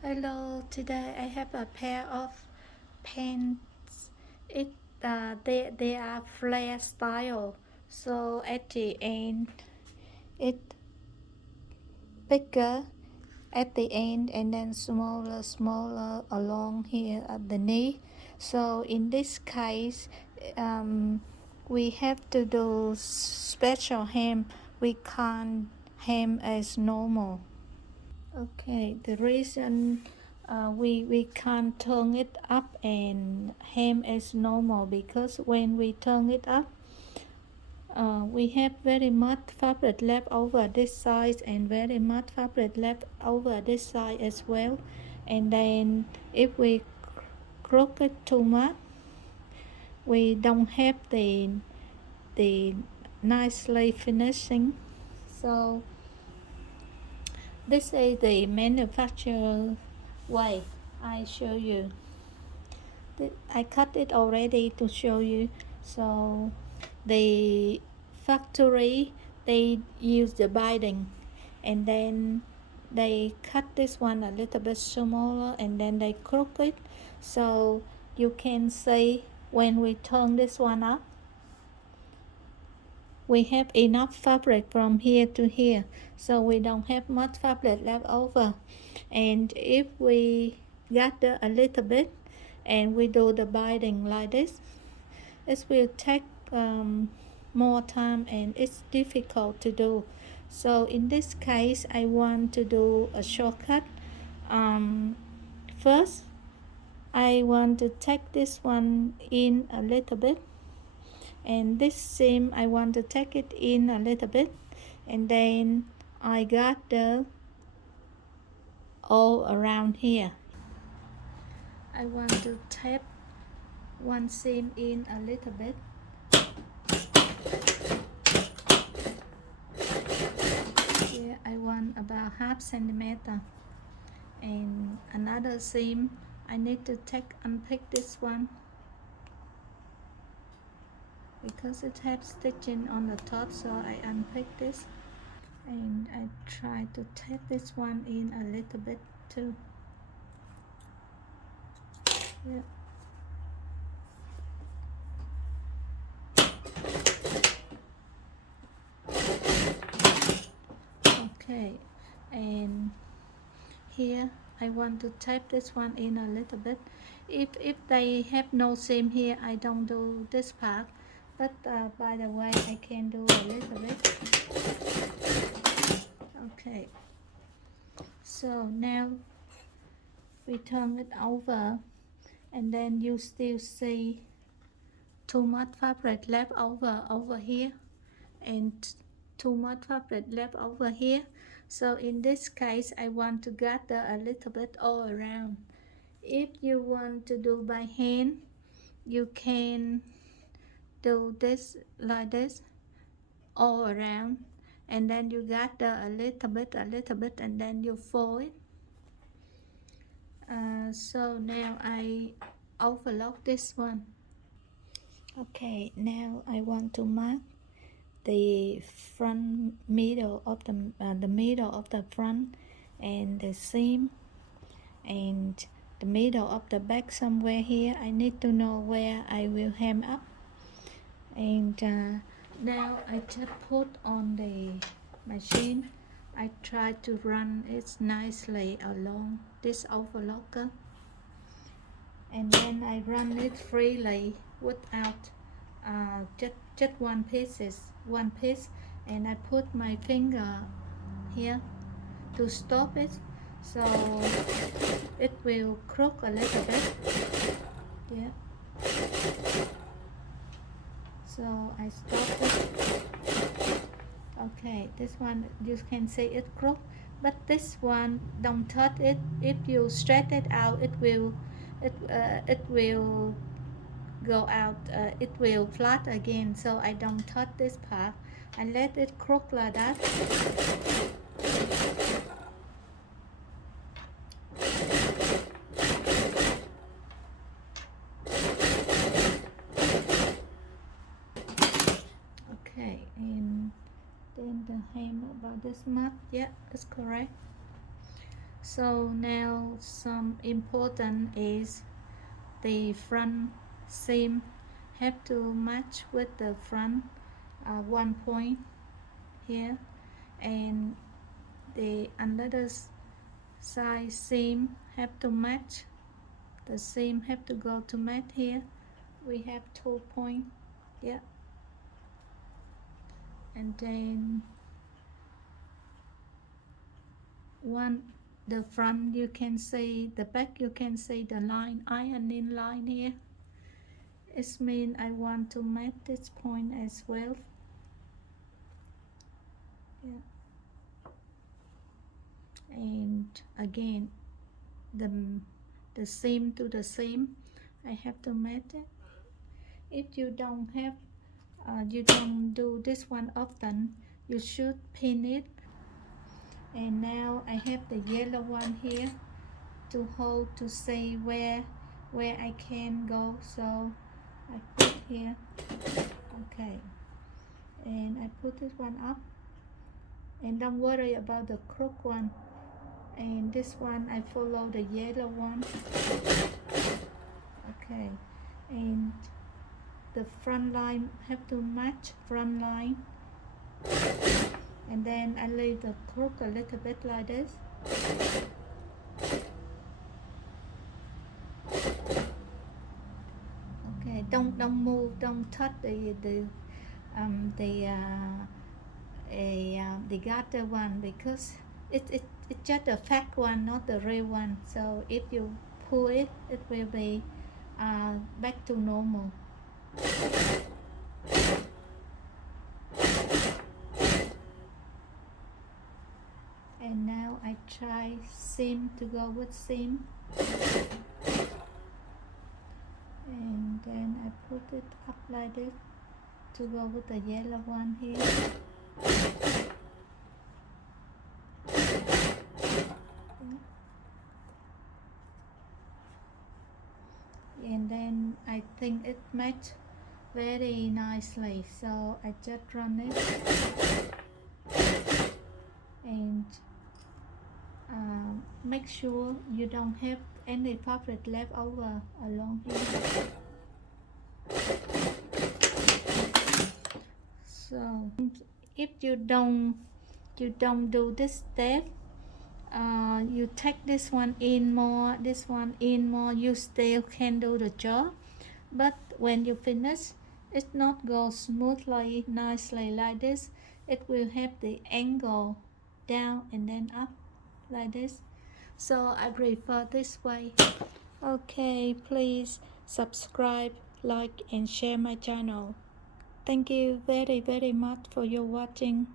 Hello, today I have a pair of pants. They are flare style, so at the end it bigger at the end and then smaller along here at the knee. So in this case, um, we have to do special hem. We can't hem as normal. Okay, the reason we can't turn it up and hem as normal because when we turn it up, we have very much fabric left over this side and very much fabric left over this side as well. And then if we crook it too much, we don't have the nicely finishing. So this is the manufacturer way. I show you. I cut it already to show you. So the factory they use the binding and then they cut this one a little bit smaller and then they crook it. So you can see when we turn this one up, we have enough fabric from here to here, so we don't have much fabric left over. And if we gather a little bit and we do the binding like this, it will take more time and it's difficult to do. So in this case, I want to do a shortcut. First, I want to take this one in a little bit, and this seam I want to take it in a little bit, and then I got the all around here. I want to tap one seam in a little bit. Here I want about half centimeter, and another seam I need to unpick this one because it has stitching on the top, so I unpick this and I try to tap this one in a little bit too. Yeah. Okay, and here I want to tap this one in a little bit. If they have no seam here, I don't do this part, but by the way, I can do a little bit. Okay, so now we turn it over, and then you still see too much fabric left over here and too much fabric left over here. So in this case, I want to gather a little bit all around. If you want to do by hand, you can do this like this all around, and then you gather a little bit, and then you fold it. So now I overlock this one. Okay, now I want to mark the front middle of the middle of the front and the seam and the middle of the back somewhere here. I need to know where I will hem up, and now I just put on the machine. I try to run it nicely along this overlocker, and then I run it freely without just one piece, and I put my finger here to stop it, so it will crook a little bit. Yeah, so I stop it. Okay, this one you can see it crook, but this one don't touch it. If you stretch it out, it will go out, it will flat again, so I don't touch this part. I let it crook like that. Okay, and then the hem about this much. Yeah, that's correct. So now some important is the front seam have to match with the front one point here, and the another side seam have to match. The seam have to go to match here. We have 2 points, yeah, and then one the front you can see, the back you can see the line, ironing line here. It means I want to match this point as well, yeah. And again the seam to the seam I have to match it. If you don't have you don't do this one often, you should pin it. And now I have the yellow one here to hold to see where I can go, so I put here, okay, and I put this one up, and don't worry about the crook one. And this one I follow the yellow one, okay, and the front line have to match front line, and then I leave the crook a little bit like this. Okay, don't move, don't touch the garter one, because it's just a fake one, not the real one. So if you pull it, it will be back to normal. And now I try seam to go with seam, and then I put it up like this to go with the yellow one here. And then I think it matched very nicely, so I just run it, and make sure you don't have any fabric left over along here. So if you don't do this step, you take this one in more, this one in more, you still can do the job, but when you finish, it not go smoothly nicely like this. It will have the angle down and then up like this, so I prefer this way. Okay, please subscribe, like and share my channel. Thank you very much for your watching.